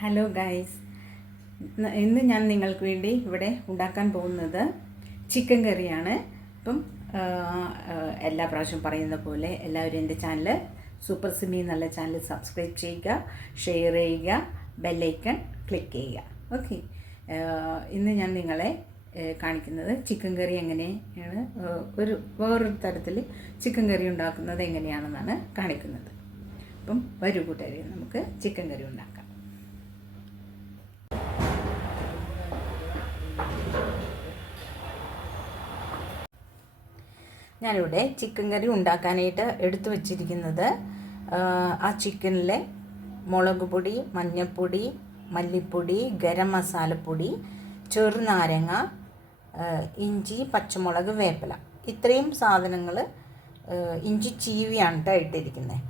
Hello guys, ഇന്ന് ഞാൻ നിങ്ങൾക്ക് വേണ്ടി ഇവിടെ ഉണ്ടാക്കാൻ പോകുന്നത് ചിക്കൻ കറിയാണ്. അപ്പം എല്ലാ പ്രാവശ്യം പറയുന്ന പോലെ എല്ലാവരും എൻ്റെ ചാനൽ സൂപ്പർ സിമി എന്നുള്ള ചാനൽ സബ്സ്ക്രൈബ് ചെയ്യുക, ഷെയർ ചെയ്യുക, ബെല്ലൈക്കൺ ക്ലിക്ക് ചെയ്യുക. ഓക്കെ, ഇന്ന് ഞാൻ നിങ്ങളെ കാണിക്കുന്നത് ചിക്കൻ കറി എങ്ങനെയാണ് വേറൊരു തരത്തിൽ ചിക്കൻ കറി ഉണ്ടാക്കുന്നത് എങ്ങനെയാണെന്നാണ് കാണിക്കുന്നത്. അപ്പം വരൂ കൂട്ടുകാരെ, നമുക്ക് ചിക്കൻ കറി ഉണ്ടാക്കാം. ഞാനിവിടെ ചിക്കൻ കറി ഉണ്ടാക്കാനായിട്ട് എടുത്തു വച്ചിരിക്കുന്നത് ആ ചിക്കനിലെ മുളക് പൊടി, മഞ്ഞൾപ്പൊടി, മല്ലിപ്പൊടി, ഗരം മസാലപ്പൊടി, ചെറുനാരങ്ങ, ഇഞ്ചി, പച്ചമുളക്, വേപ്പില, ഇത്രയും സാധനങ്ങൾ, ഇഞ്ചി ചീവിയാണ് കേട്ടോ ഇട്ടിരിക്കുന്നത്.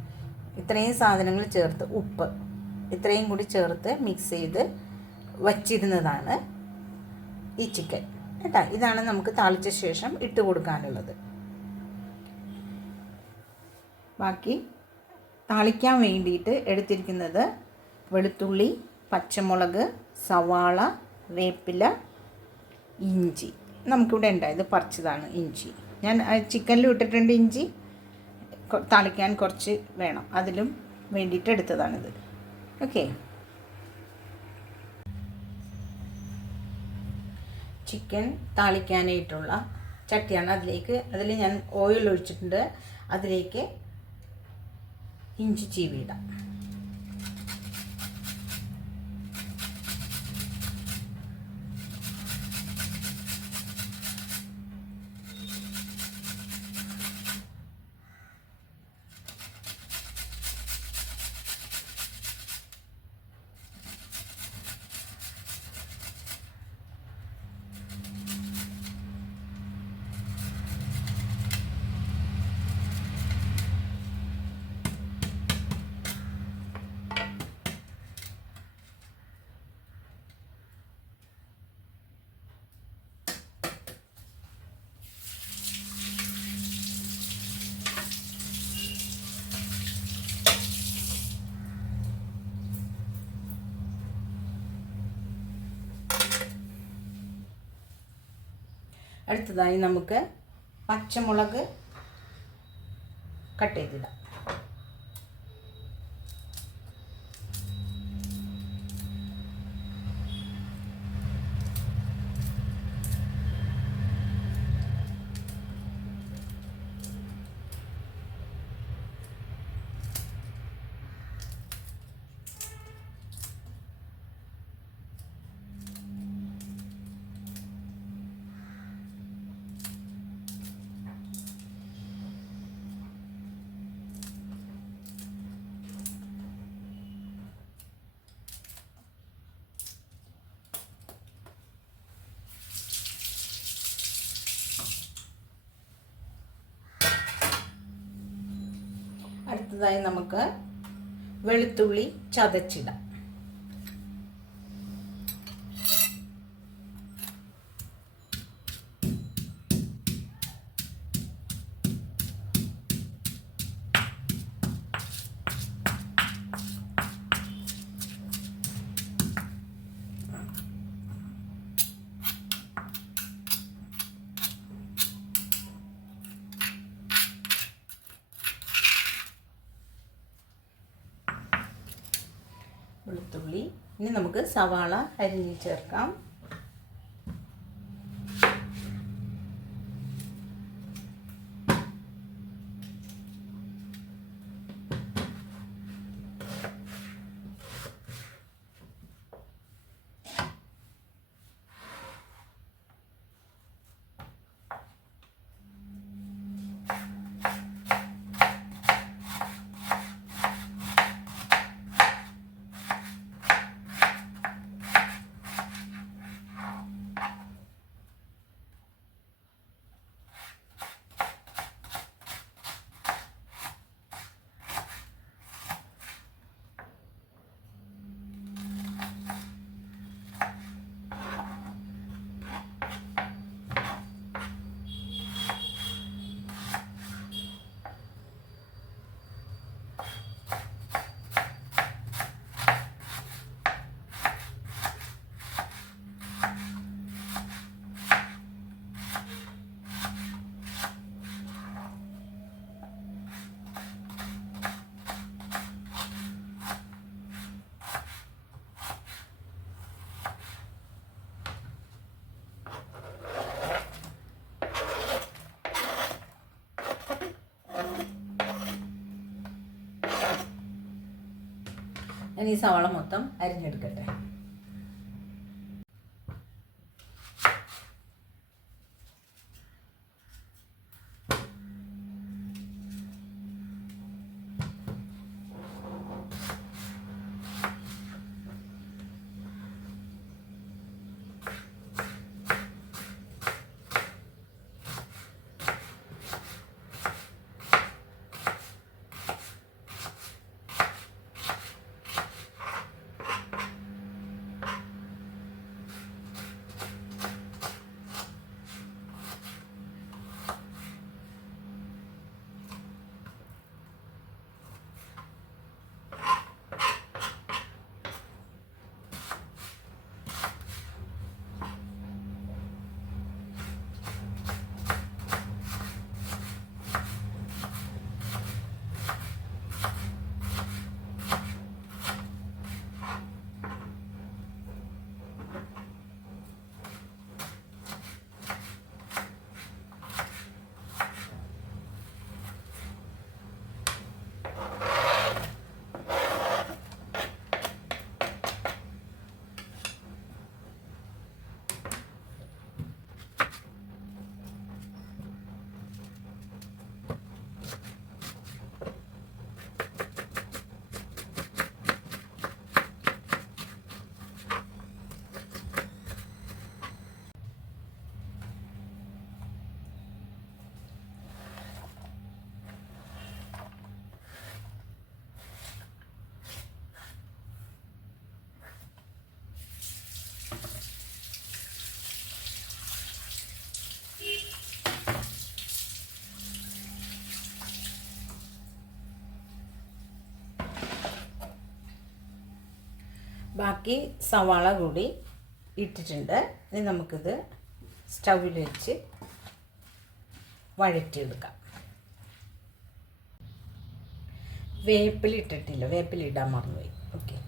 ഇത്രയും സാധനങ്ങൾ ചേർത്ത്, ഉപ്പ് ഇത്രയും കൂടി ചേർത്ത് മിക്സ് ചെയ്ത് വച്ചിരുന്നതാണ് ഈ ചിക്കൻ കേട്ടോ. ഇതാണ് നമുക്ക് താളിച്ച ശേഷം ഇട്ട് കൊടുക്കാനുള്ളത്. ബാക്കി താളിക്കാൻ വേണ്ടിയിട്ട് എടുത്തിരിക്കുന്നത് വെളുത്തുള്ളി, പച്ചമുളക്, സവാള, വേപ്പില, ഇഞ്ചി. നമുക്കിവിടെ ഉണ്ടായത് പറിച്ചതാണ് ഇഞ്ചി. ഞാൻ ചിക്കനിലും ഇട്ടിട്ടുണ്ട് ഇഞ്ചി. താളിക്കാൻ കുറച്ച് വേണം, അതിലും വേണ്ടിയിട്ട് എടുത്തതാണിത്. Okay, chicken താളിക്കാനായിട്ടുള്ള ചട്ടിയാണ്. അതിൽ ഞാൻ ഓയിൽ ഒഴിച്ചിട്ടുണ്ട്. അതിലേക്ക് ഇഞ്ചി ചീവിയിടാം. അടുത്തതായി നമുക്ക് പച്ചമുളക് കട്ട് ചെയ്തിടാം. അടുത്തതായി നമുക്ക് വെളുത്തുള്ളി ചതച്ചിടാം. വെളുത്തുള്ളി, ഇനി നമുക്ക് സവാള അരിഞ്ഞ് ചേർക്കാം. ഞാൻ ഈ സവാള മൊത്തം അരിഞ്ഞെടുക്കട്ടെ. ബാക്കി സവാള കൂടി ഇട്ടിട്ടുണ്ട്. ഇനി നമുക്കിത് സ്റ്റൗവിൽ വെച്ച് വഴറ്റിയെടുക്കാം. വേപ്പിലിട്ടിട്ടില്ല, വേപ്പിലിടാൻ മറന്നുപോയി. ഓക്കെ,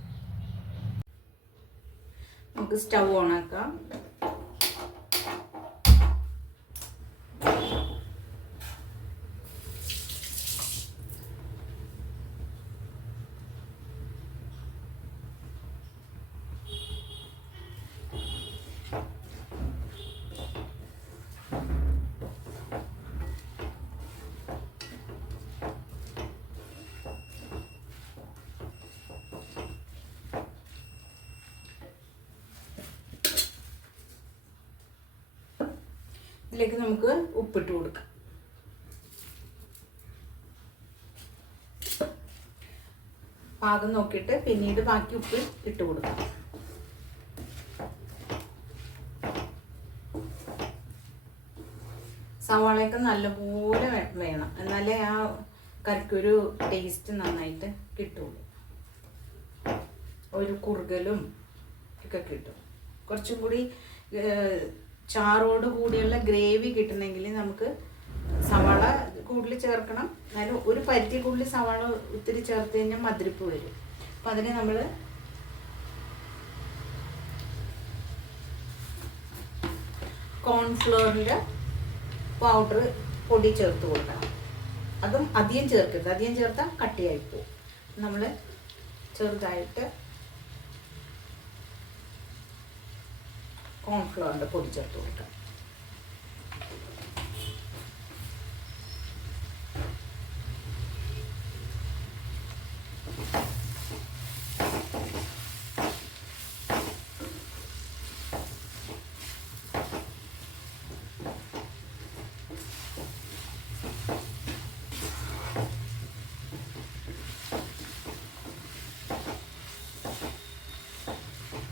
നമുക്ക് സ്റ്റൗ ഓണാക്കാം. ഇതിലേക്ക് നമുക്ക് ഉപ്പിട്ട് കൊടുക്കാം. പാകം നോക്കിയിട്ട് പിന്നീട് ബാക്കി ഉപ്പ് ഇട്ട് കൊടുക്കാം. സവാളയൊക്കെ നല്ലപോലെ വേണം, എന്നാലേ ആ കറിക്കൊരു ടേസ്റ്റ് നന്നായിട്ട് കിട്ടുള്ളൂ. ഒരു കുറുകലും ഒക്കെ കിട്ടും. കുറച്ചും കൂടി ചാറോട് കൂടിയുള്ള ഗ്രേവി കിട്ടണമെങ്കിൽ നമുക്ക് സവാള കൂടുതൽ ചേർക്കണം. എന്നാലും ഒരു പരിധി കൂടുതൽ സവാള ഒത്തിരി ചേർത്ത് കഴിഞ്ഞാൽ മധുരിപ്പ് വരും. അപ്പം അതിന് നമ്മൾ കോൺഫ്ലോറിൻ്റെ പൗഡർ പൊടി ചേർത്ത് കൊടുക്കണം. അതും അധികം ചേർക്കരുത്, അധികം ചേർത്താൽ കട്ടിയായി പോകും. നമ്മൾ ചെറുതായിട്ട് കോൺഫ്ലവറിൻ്റെ പൊടി ചേർത്ത് കൊടുക്കാം.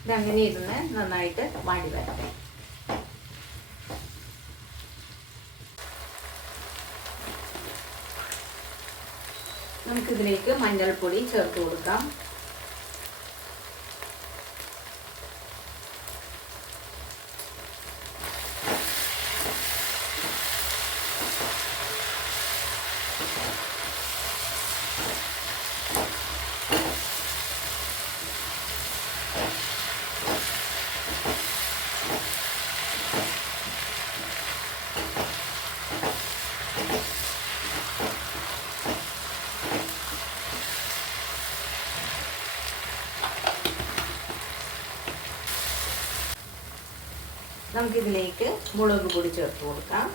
ഇതങ്ങനെ ഇരുന്ന് നന്നായിട്ട് വാടി വരട്ടെ. നമുക്കിതിലേക്ക് മഞ്ഞൾപ്പൊടി ചേർത്ത് കൊടുക്കാം. നമുക്കിതിലേക്ക് മുളക് പൊടി ചേർത്ത് കൊടുക്കാം.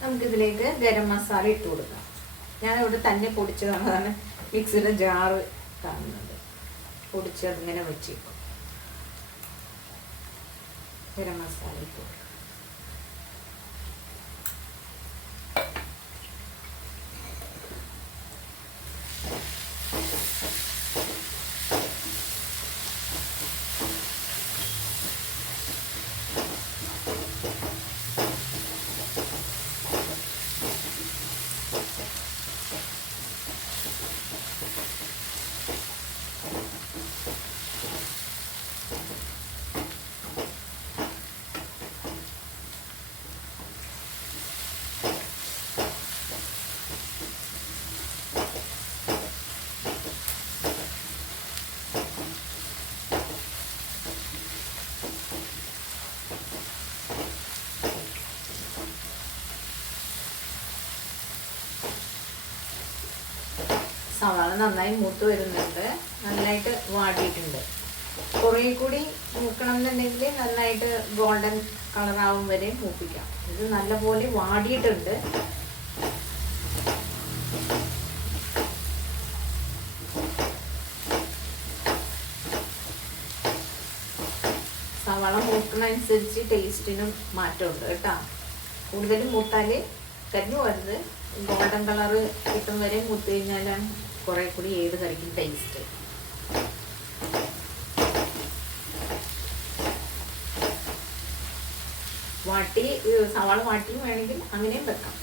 നമുക്കിതിലേക്ക് ഗരം മസാല ഇട്ട് കൊടുക്കാം. ഞാനിവിടെ തന്നെ പൊടിച്ചതാണ്, അതാണ് മിക്സിയുടെ ജാറ് കാണുന്നത്. പൊടിച്ച് അതിങ്ങനെ വെച്ചേക്കും. ഗരം മസാല ഇട്ട് കൊടുക്കാം. സവാള നന്നായി മൂത്ത് വരുന്നുണ്ട്, നന്നായിട്ട് വാടിയിട്ടുണ്ട്. കുറേ കൂടി മൂക്കണം എന്നുണ്ടെങ്കിൽ നന്നായിട്ട് ഗോൾഡൻ കളറാവും വരെ മൂപ്പിക്കാം. ഇത് നല്ലപോലെ വാടിയിട്ടുണ്ട്. സവാള മൂക്കുന്നതനുസരിച്ച് ടേസ്റ്റിനും മാറ്റമുണ്ട് കേട്ടോ. കൂടുതൽ മൂത്താൽ കരിഞ്ഞു വരുന്നത് ഗോൾഡൻ കളറ് കിട്ടും വരെ മൂത്ത് കഴിഞ്ഞാലാണ് കുറേ കൂടി ഏത് കറിക്കും ടേസ്റ്റ്. സവാള വാട്ടിയും വേണമെങ്കിൽ അങ്ങനെയും വെക്കാം.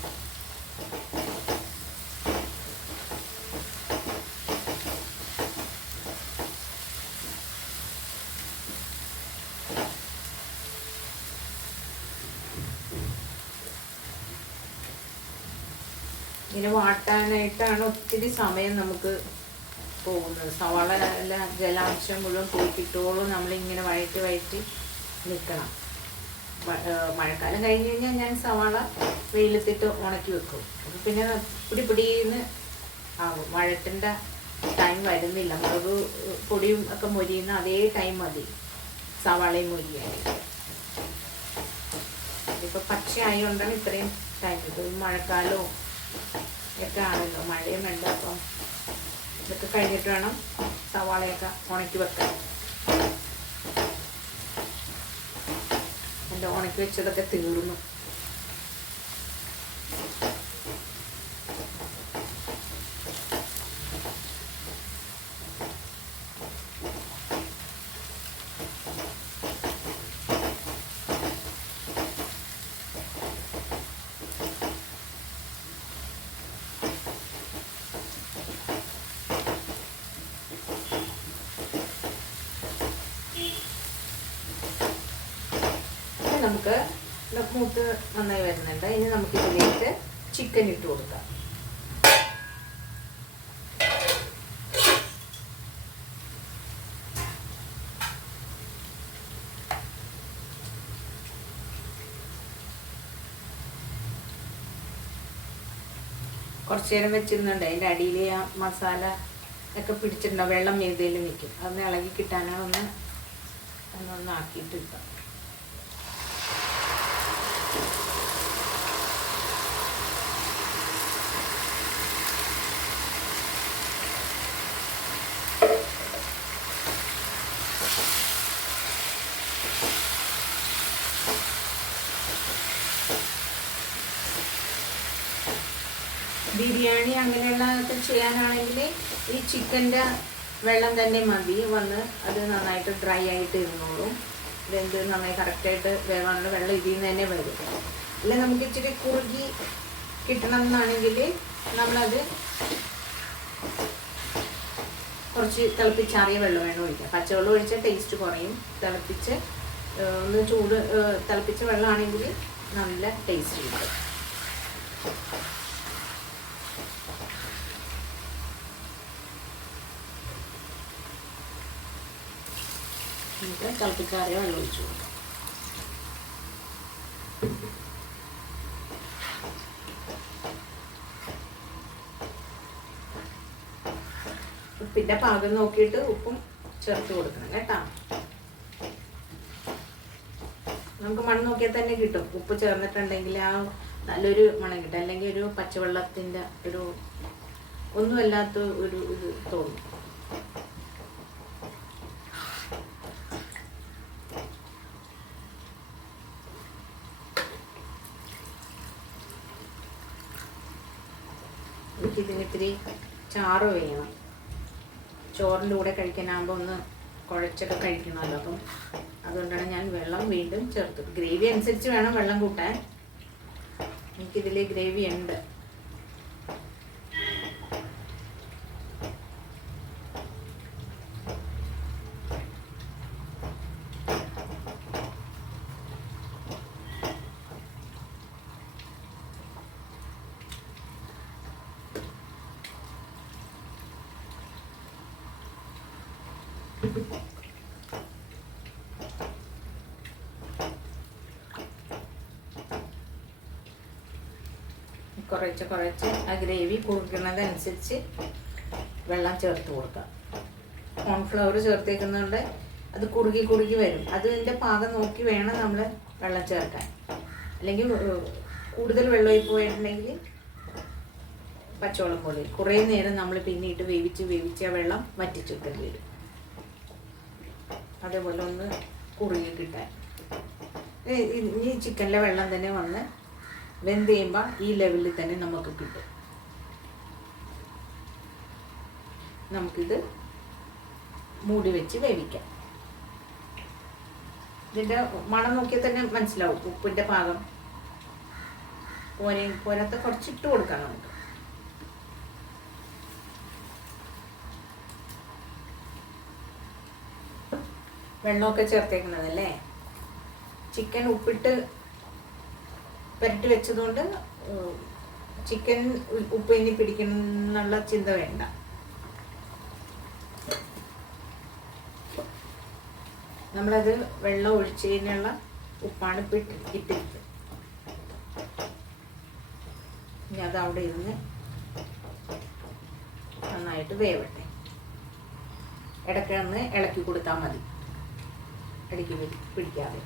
ഇങ്ങനെ വാട്ടാനായിട്ടാണ് ഒത്തിരി സമയം നമുക്ക് പോകുന്നത്. സവാള എല്ലാം ജലാംശം മുഴുവൻ പോയി കിട്ടുവോളം നമ്മളിങ്ങനെ വഴറ്റി നിൽക്കണം. മഴക്കാലം കഴിഞ്ഞ് കഴിഞ്ഞാൽ ഞാൻ സവാള വെയിലത്തിട്ട് ഉണക്കി വെക്കും. അപ്പം പിന്നെ പിടിന്ന് ആകും. വഴറ്റേണ്ട ടൈം വരുന്നില്ല. മുളക് പൊടിയും ഒക്കെ മൊരിയുന്ന അതേ ടൈം മതി സവാളയും മൊരിയായിട്ട്. ഇപ്പം പച്ചയായതുകൊണ്ടാണ് ഇത്രയും ടൈം. ഇത് മഴക്കാലവും ഒക്കെ ആണല്ലോ, മഴയും വേണ്ട. അപ്പം ഇതൊക്കെ കഴിഞ്ഞിട്ട് വേണം സവാളയൊക്കെ ഉണക്കി വെക്കാൻ. എൻ്റെ ഉണക്കി വെച്ചതൊക്കെ തീർന്നു. നമുക്ക് മൂത്ത് നന്നായി വരുന്നുണ്ട്. ഇനി നമുക്ക് ഇതിലേക്ക് ചിക്കൻ ഇട്ട് കൊടുക്കാം. കുറച്ചു നേരം വെച്ചിരുന്നുണ്ട്. അതിൻ്റെ അടിയിൽ ആ മസാല ഒക്കെ പിടിച്ചിട്ടുണ്ടാവും. വെള്ളം ഏതെങ്കിലും നിൽക്കും. അതൊന്ന് ഇളകി കിട്ടാനാണ് ഒന്നൊന്ന് ആക്കിയിട്ട് ഇട്ടാം. ബിരിയാണി അങ്ങനെയുള്ളതൊക്കെ ചെയ്യാനാണെങ്കിൽ ഈ ചിക്കൻ്റെ വെള്ളം തന്നെ മതി. വന്ന് അത് നന്നായിട്ട് ഡ്രൈ ആയിട്ട് ഇരുന്നോളും. ഇതെന്ത് നന്നായി കറക്റ്റായിട്ട് വേവാനുള്ള വെള്ളം ഇതിൽ നിന്ന് തന്നെ വരും. അല്ലെ നമുക്ക് ഇച്ചിരി കുറുകി കിട്ടണം എന്നാണെങ്കിൽ നമ്മളത് കുറച്ച് തിളപ്പിച്ചാറിയ വെള്ളം വേണം ഒഴിക്കാം. പച്ചവെള്ളം ഒഴിച്ചാൽ ടേസ്റ്റ് കുറയും. തിളപ്പിച്ച് ഒന്ന് തിളപ്പിച്ച വെള്ളമാണെങ്കിൽ നല്ല ടേസ്റ്റ് കിട്ടും. നമുക്ക് തിളപ്പിച്ചാറിയ വെള്ളം ഒഴിച്ചു കൊടുക്കാം. ഉപ്പിൻ്റെ പാകം നോക്കിയിട്ട് ഉപ്പും ചേർത്ത് കൊടുക്കണം കേട്ടോ. നമുക്ക് മണം നോക്കിയാൽ തന്നെ കിട്ടും. ഉപ്പ് ചേർന്നിട്ടുണ്ടെങ്കിൽ ആ നല്ലൊരു മണം കിട്ടും. അല്ലെങ്കിൽ ഒരു പച്ചവെള്ളത്തിൻ്റെ ഒരു ഒന്നുമല്ലാത്ത ഒരു ഇത് തോന്നും. എനിക്കിതിന് ഇത്തിരി ചാറ് വേണം. ചോറിൻ്റെ കൂടെ കഴിക്കാനാകുമ്പോൾ ഒന്ന് കുഴച്ചൊക്കെ കഴിക്കണമല്ലോ. അപ്പം അതുകൊണ്ടാണ് ഞാൻ വെള്ളം വീണ്ടും ചേർത്തത്. ഗ്രേവി അനുസരിച്ച് വേണം വെള്ളം കൂട്ടാൻ. എനിക്കിതിൽ ഗ്രേവി ഉണ്ട്. കുറച്ച് ആ ഗ്രേവി കുറുക്കുന്നതനുസരിച്ച് വെള്ളം ചേർത്ത് കൊടുക്കാം. കോൺഫ്ലവർ ചേർത്തേക്കുന്നുണ്ട്. അത് കുറുകി വരും. അതിൻ്റെ പാകം നോക്കി വേണം നമ്മൾ വെള്ളം ചേർക്കാൻ. അല്ലെങ്കിൽ കൂടുതൽ വെള്ളമായി പോയിട്ടുണ്ടെങ്കിൽ പച്ചവെള്ളം പോലെ കുറേ നേരം നമ്മൾ പിന്നീട്ട് വേവിച്ച് ആ വെള്ളം വറ്റിച്ചെടുക്കേണ്ടി വരും. അതേപോലെ ഒന്ന് കുറുകി കിട്ടാൻ ഈ ചിക്കനിലെ വെള്ളം തന്നെ വന്ന് വെന്ത് ചെയ്യുമ്പോൾ ഈ ലെവലിൽ തന്നെ നമുക്ക് കിട്ടും. നമുക്കിത് മൂടി വെച്ച് വേവിക്കാം. ഇതിൻ്റെ മണം നോക്കിയാൽ തന്നെ മനസ്സിലാവും ഉപ്പിൻ്റെ പാകം. പോരാത്ത കുറച്ചിട്ട് കൊടുക്കാം നമുക്ക്. വെള്ളമൊക്കെ ചേർത്തേക്കുന്നതല്ലേ. ചിക്കൻ ഉപ്പിട്ട് പുരട്ടി വെച്ചതുകൊണ്ട് ചിക്കൻ ഉപ്പ് ഇനി പിടിക്കണം എന്നുള്ള ചിന്ത വേണ്ട. നമ്മളത് വെള്ളം ഒഴിച്ചതിനുള്ള ഉപ്പാണ് ഇട്ടിരിക്കുന്നത്. ഇനി അത് അവിടെ ഇരുന്ന് നന്നായിട്ട് വേവട്ടെ. ഇടയ്ക്കൊന്ന് ഇളക്കി കൊടുത്താൽ മതി, ഇടയ്ക്ക് പിടിക്കാതെ.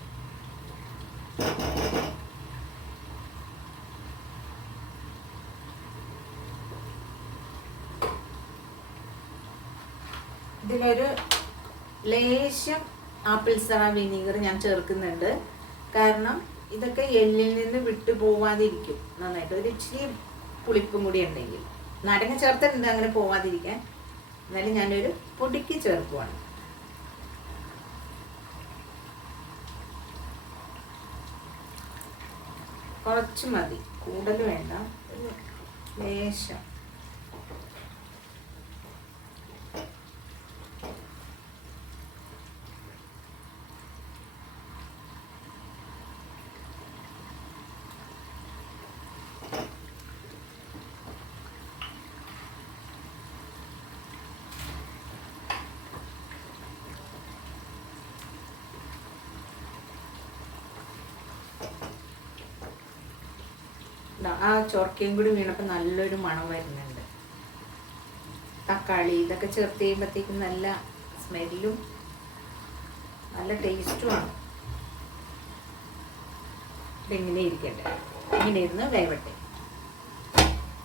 ഇതിലൊരു ലേശം ആപ്പിൾ സറ വിനീഗർ ഞാൻ ചേർക്കുന്നുണ്ട്. കാരണം ഇതൊക്കെ എല്ലിൽ നിന്ന് വിട്ടു പോവാതിരിക്കും നന്നായിട്ട്. ഒരു ഇച്ചിരി പുളിപ്പും കൂടി ഉണ്ടെങ്കിൽ നാരങ്ങ ചേർത്തിട്ടുണ്ട് അങ്ങനെ പോവാതിരിക്കാൻ. എന്നാലും ഞാനൊരു പൊടിക്ക് ചേർക്കുവാണ്. കുറച്ച് മതി, കൂടുതൽ വേണ്ട, ഒരു ലേശം. ആ ചൊറക്കയും കൂടി വീണപ്പോൾ നല്ലൊരു മണം വരുന്നുണ്ട്. തക്കാളി ഇതൊക്കെ ചേർത്ത് ചെയ്യുമ്പോഴത്തേക്കും നല്ല സ്മെല്ലും നല്ല ടേസ്റ്റുമാണ്. ഇതിങ്ങനെ ഇരിക്കട്ടെ, ഇങ്ങനെ ഇരുന്ന് വേവട്ടെ.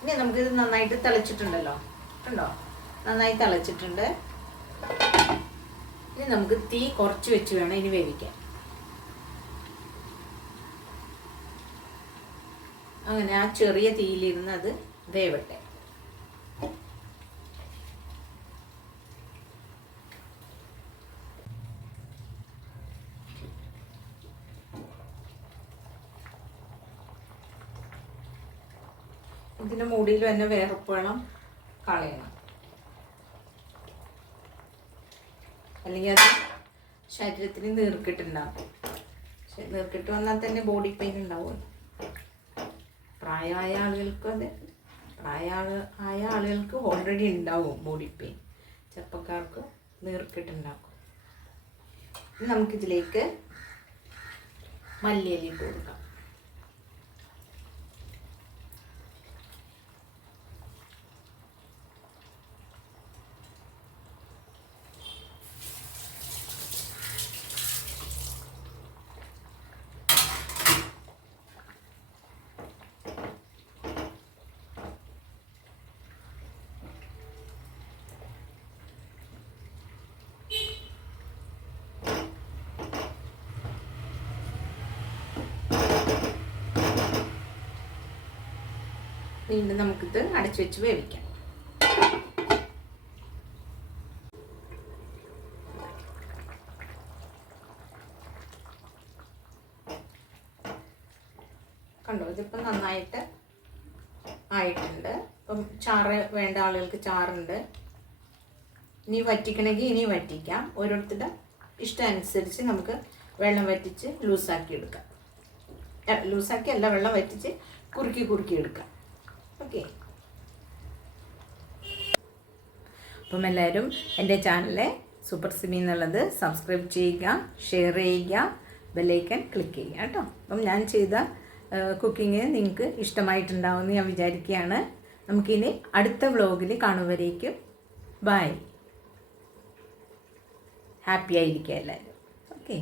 ഇനി നമുക്കിത് നന്നായിട്ട് തിളച്ചിട്ടുണ്ടല്ലോ, ഉണ്ടോ? നന്നായി തിളച്ചിട്ടുണ്ട്. ഇനി നമുക്ക് തീ കുറച്ച് വെച്ച് വേണം ഇനി വേവിക്കാൻ. അങ്ങനെ ആ ചെറിയ തീയിലിരുന്ന് അത് വേവട്ടെ. ഇതിൻ്റെ മൂടിയിൽ തന്നെ വേറൊപ്പ് വെള്ളം കളയണം, അല്ലെങ്കിൽ അത് ശരീരത്തിന് നീർക്കിട്ടുണ്ടാകും. നീർക്കിട്ട് വന്നാൽ തന്നെ ബോഡി പെയിൻ ഉണ്ടാവും. പ്രായമായ ആളുകൾക്ക് അത് പ്രായമായ ആളുകൾക്ക് ഓൾറെഡി ഉണ്ടാവും ബോഡി പെയിൻ. ചെറുപ്പക്കാർക്ക് നീർക്കിട്ടുണ്ടാക്കും. നമുക്കിതിലേക്ക് മല്ലിയില ഇട്ട് കൊടുക്കാം. വീണ്ടും നമുക്കിത് അടച്ചു വെച്ച് വേവിക്കാം. കണ്ടോ, ഇതിപ്പം നന്നായിട്ട് ആയിട്ടുണ്ട്. ഇപ്പം ചാറ് വേണ്ട ആളുകൾക്ക് ചാറുണ്ട്. ഇനി വറ്റിക്കണമെങ്കിൽ ഇനി വറ്റിക്കാം. ഓരോരുത്തരുടെ ഇഷ്ടം അനുസരിച്ച് നമുക്ക് വെള്ളം വറ്റിച്ച് ലൂസാക്കി എടുക്കാം. ലൂസാക്കി അല്ല, വെള്ളം വറ്റിച്ച് കുറുക്കി എടുക്കാം. ഓക്കെ. അപ്പം എല്ലാവരും എൻ്റെ ചാനലിലെ സൂപ്പർ സിമി എന്നുള്ളത് സബ്സ്ക്രൈബ് ചെയ്യുക, ഷെയർ ചെയ്യുക, ബെല്ലൈക്കൺ ക്ലിക്ക് ചെയ്യുക കേട്ടോ. അപ്പം ഞാൻ ചെയ്ത കുക്കിങ് നിങ്ങൾക്ക് ഇഷ്ടമായിട്ടുണ്ടാവുമെന്ന് ഞാൻ വിചാരിക്കുകയാണ്. നമുക്കിനി അടുത്ത വ്ലോഗിൽ കാണുവരേക്കും ബൈ. ഹാപ്പി ആയിരിക്കുക എല്ലാവരും. ഓക്കെ.